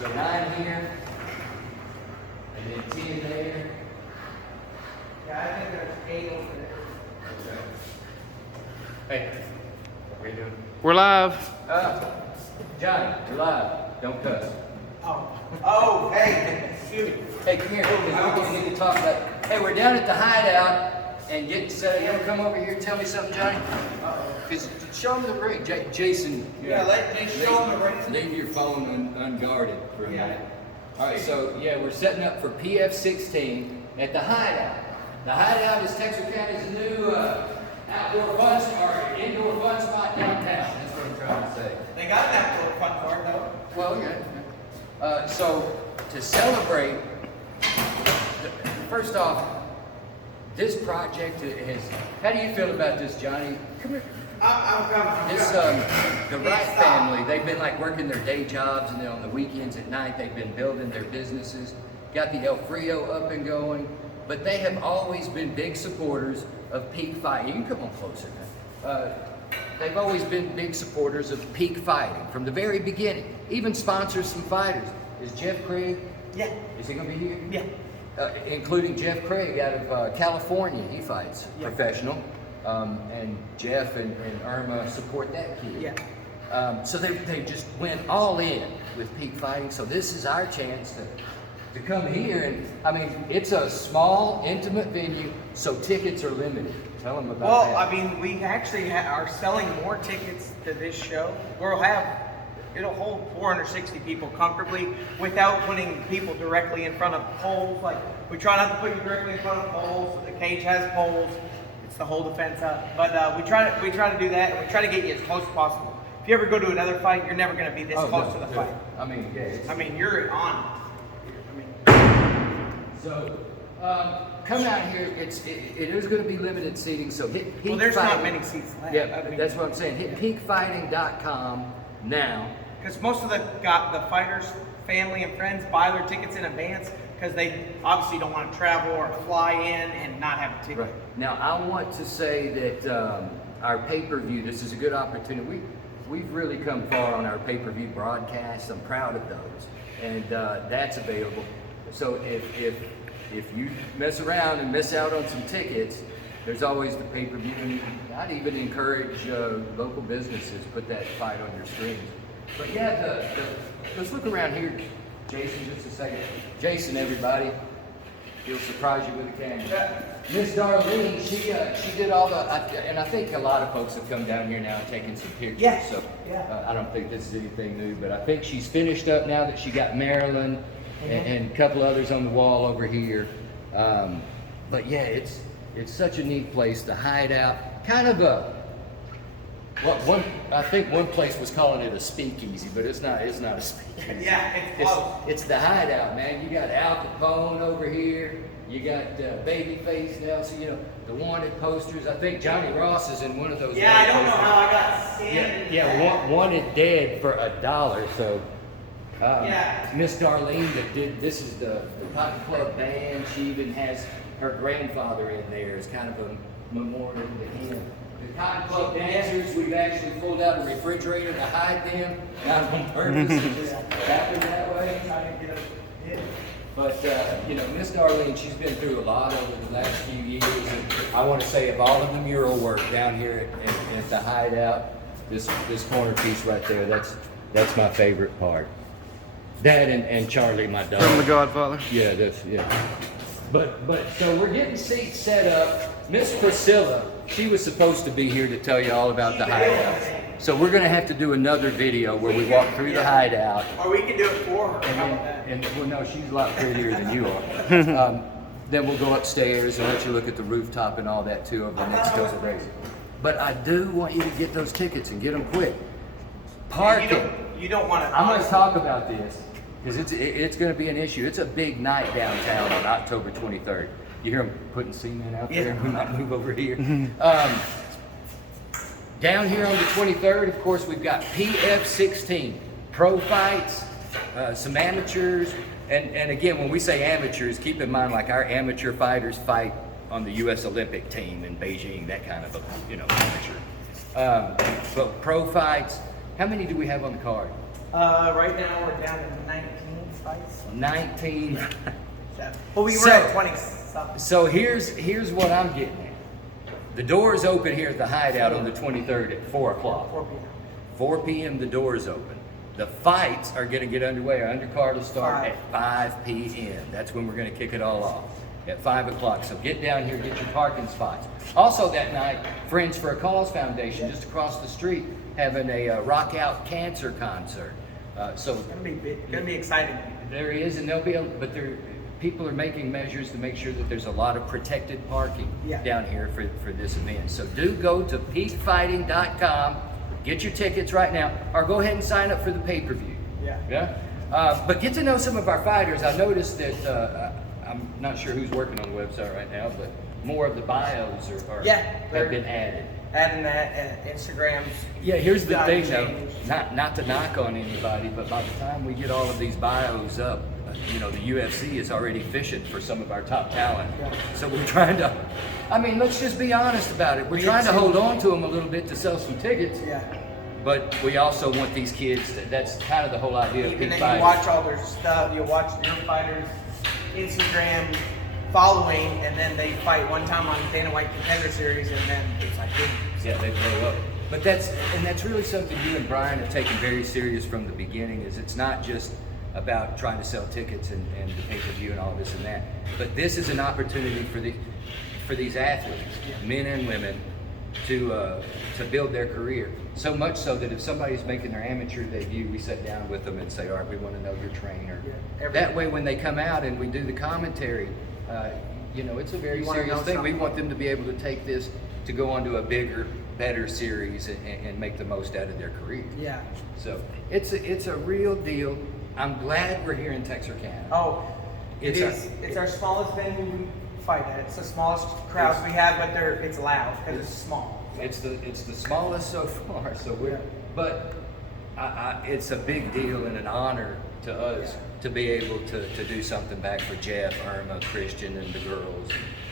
So 9 here, and then 10 there. Yeah, I think there's 8 over there. Okay. Hey, what are you doing? We're live. Johnny, you're live. Don't cuss. Oh, hey, shoot. Hey, come here, because we need to talk about. Hey, we're down at the Hideout and getting set. You ever come over here and tell me something, Johnny? Because show them the rig, Jason. Yeah, let me show them the rig. Leave your phone unguarded for a Yeah. minute. All right, so yeah, we're setting up for PF16 at the Hideout. The Hideout is Texas County's new outdoor fun spot, indoor fun spot downtown. That's what I'm trying to say. They got that little fun part though. Well, yeah. So to celebrate, first off, this project is. How do you feel about this, Johnny? Come here. I'm coming. This the Wright family. They've been like working their day jobs, and then on the weekends at night, they've been building their businesses. Got the El Frio up and going, but they have always been big supporters of peak fighting. You can come on closer now. They've always been big supporters of peak fighting from the very beginning. Even sponsors some fighters. Is Jeff Craig? Yeah. Is he gonna be here? Yeah. Including Jeff Craig out of California. He fights professional. And Jeff and Irma support that kid. Yeah. So they just went all in with peak fighting. So this is our chance to come here. And I mean, it's a small, intimate venue, so tickets are limited. Tell them about Well, that. I mean, we actually are selling more tickets to this show. It'll hold 460 people comfortably without putting people directly in front of poles. Like, we try not to put you directly in front of poles. The cage has poles. It's to hold the fence up. But we try to do that, and we try to get you as close as possible. If you ever go to another fight, you're never going to be this close to the fight. I mean, yeah. You're on. So come out here. It is going to be limited seating. So hit peak. Well, there's fighting. not many seats left. Yeah, that's what I'm saying. Hit peakfighting.com now. Because most of the fighters' family and friends buy their tickets in advance because they obviously don't want to travel or fly in and not have a ticket. Right. Now, I want to say that our pay-per-view, this is a good opportunity. We've really come far on our pay-per-view broadcasts. I'm proud of those. And that's available. So if you mess around and miss out on some tickets, there's always the pay-per-view. And I'd even encourage local businesses to put that fight on your screens. But yeah, let's look around here, Jason, just a second. Jason, everybody, he'll surprise you with a camera. Miss Darlene, she did all the, and I think a lot of folks have come down here now and taken some pictures. Yeah. So I don't think this is anything new, but I think she's finished up now that she got Maryland and a couple others on the wall over here. But yeah, it's such a neat place to hide out. Kind of a. I think one place was calling it a speakeasy, but it's not a speakeasy. Yeah, it's close. It's the Hideout, man. You got Al Capone over here. You got Babyface Nelson. You know, the wanted posters. I think Johnny Ross is in one of those. Yeah, I don't know posters. how I got scanned. Wanted dead for $1. So, Yeah. Miss Darlene that did. This is the Cotton Club band. She even has her grandfather in there as kind of a memorial to him. The Cotton Club dancers, we've actually pulled out a refrigerator to hide them, not on purpose, it just happened that way. But, Miss Darlene, she's been through a lot over the last few years. And I want to say of all of the mural work down here at the Hideout, this corner piece right there, that's my favorite part. That and Charlie, my dog. From The Godfather. Yeah, But so we're getting seats set up. Miss Priscilla, she was supposed to be here to tell you all about the Hideout. So we're gonna have to do another video where we walk through the Hideout. Or we can do it for her. Well, no, she's a lot prettier than you are. Then we'll go upstairs and let you look at the rooftop and all that too over the next couple days. But I do want you to get those tickets and get them quick. Parking. You don't want to. I'm going to talk about this because it's going to be an issue. It's a big night downtown on October 23rd. You hear them putting cement out there? We might move over here. Down here on the 23rd, of course, we've got PF16 pro fights, some amateurs, and again, when we say amateurs, keep in mind like our amateur fighters fight on the U.S. Olympic team in Beijing, that kind of amateur. But pro fights. How many do we have on the card? Right now we're down to 19 fights. 19. Well, we were So- at 20 something. So here's what I'm getting at. The doors open here at the Hideout on the 23rd at 4 o'clock. 4 p.m. 4 p.m. the doors open. The fights are going to get underway. Our undercard will start at 5 p.m. That's when we're going to kick it all off, at 5 o'clock. So get down here, get your parking spots. Also that night, Friends for a Cause Foundation, just across the street, having a Rock Out Cancer concert. So It's gonna be exciting. there is, and but people are making measures to make sure that there's a lot of protected parking down here for this event. So do go to peakfighting.com, get your tickets right now, or go ahead and sign up for the pay-per-view. Yeah. But get to know some of our fighters. I noticed that I'm not sure who's working on the website right now, but more of the bios have been added. Adding that and Instagrams. Yeah, here's the thing though, change. not to knock on anybody, but by the time we get all of these bios up, the UFC is already fishing for some of our top talent. Yeah. So we're trying to, let's just be honest about it. We're trying to hold on to them a little bit to sell some tickets. Yeah. But we also want these kids, that's kind of the whole idea of Even Peak then Fighting. you watch all their stuff, you watch your fighters' Instagram following, and then they fight one time on Dana White Contender Series, and then it's like, boom. Yeah, they blow up. But that's really something you and Brian have taken very serious from the beginning, is it's not just about trying to sell tickets and the pay-per-view and all this and that. But this is an opportunity for these athletes, men and women, to build their career. So much so that if somebody's making their amateur debut, we sit down with them and say, all right, we want to know your trainer. That way when they come out and we do the commentary, it's a very serious thing. We want them to be able to take this to go on to a bigger, better series and make the most out of their career. Yeah. So it's a real deal. I'm glad we're here in Texarkana. Oh, It's it's our smallest venue we fight at. It's the smallest crowds we have, but it's loud because it's small. It's the smallest so far. So but it's a big deal and an honor to us to be able to do something back for Jeff, Irma, Christian, and the girls.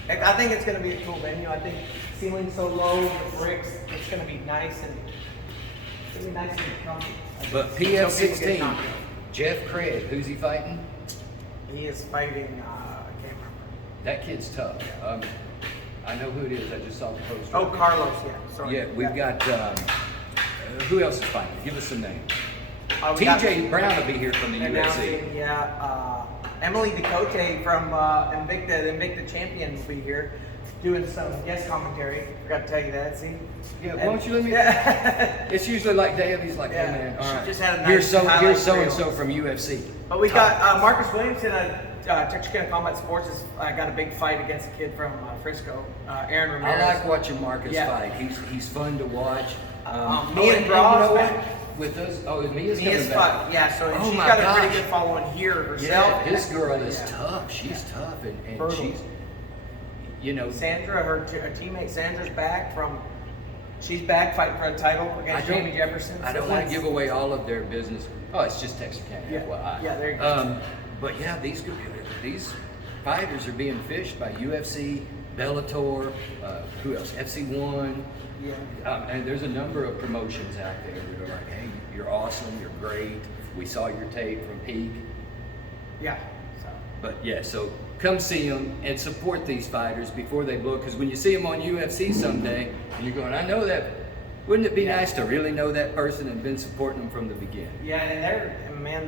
I think it's going to be a cool venue. I think ceiling so low, the bricks, it's going to be nice and comfy. But So people get PF16, knocked out. Jeff Craig, who's he fighting? He is fighting. I can't remember. That kid's tough. I know who it is. I just saw the poster. Oh, Carlos. Yeah. Sorry. Yeah, we've got. Who else is fighting? Give us some names. We got- TJ Brown will be here from the UFC. announcing, Emily Ducote from Invicta, the Invicta champion, will be here doing some guest commentary. Forgot to tell you that. See? Yeah, why don't you let me? Yeah. It's usually like Dave. He's like, hey Yeah, man, all she right. just had a nice Here's highlight so and so reel. from UFC. But we got Marcus Williamson at Texarkana Combat Sports. Has got a big fight against a kid from Frisco, Aaron Ramirez. I like watching Marcus Yeah. fight. He's fun to watch. Mia and you Bras know what? back. With us, Mia's Mia's coming back. fight. Yeah, so Oh she's my got a gosh. pretty good following here herself. Yeah, this girl is Yeah. tough. She's tough, and Brutal. she's, Sandra, her teammate Sandra's back she's back fighting for a title against Jamie Jefferson. I don't want to give away all of their business. Oh, it's just Texarkana, Yeah. FYI. Yeah, there you go. But yeah, these fighters are being fished by UFC, Bellator, who else? FC1. Yeah. And there's a number of promotions out there that are like, hey, you're awesome, you're great. We saw your tape from Peak. Yeah. So. But yeah, so come see them and support these fighters before they blow. Because when you see them on UFC someday, and you're going, I know that. Wouldn't it be nice to really know that person and been supporting them from the beginning? Yeah, and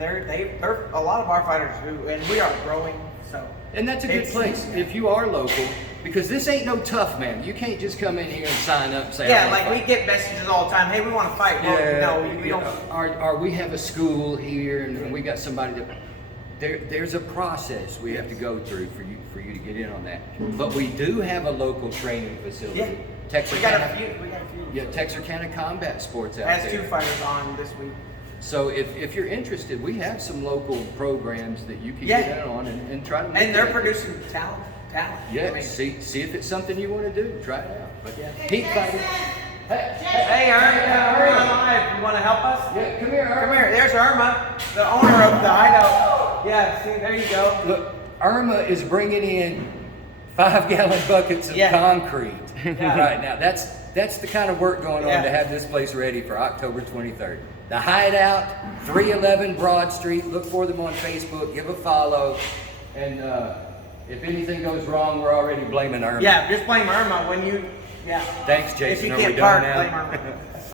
they're a lot of our fighters who, and we are growing. So. And that's a good place if you are local, because this ain't no tough, man. You can't just come in here and sign up and say, Yeah, I wanna like we fight. get messages all the time. Hey, we want to fight. Well, no, we don't. Or we have a school here, and we got somebody that. There's a process we have to go through for you to get in on that. But we do have a local training facility. Yeah. Texarkana. We got a few. Yeah, Texarkana Combat Sports out Has there. 2 fighters on this week. So if you're interested, we have some local programs that you can get in on and try to make And they're it. producing talent. Yeah, I mean, see if it's something you want to do, try it out. But Yeah. Peak Fighting. Hey, Irma, live. You want to help us? Yeah, come here, Come Irma. here. There's Irma, the owner of the Hideout. Yeah, see, there you go. Look, Irma is bringing in 5-gallon buckets of concrete Yeah. right now. That's the kind of work going on Yeah. to have this place ready for October 23rd. The Hideout, 311 Broad Street. Look for them on Facebook. Give a follow. And if anything goes wrong, we're already blaming Irma. Yeah, just blame Irma when you, yeah. Thanks, Jason. If you Are we can't done park, now? blame Irma.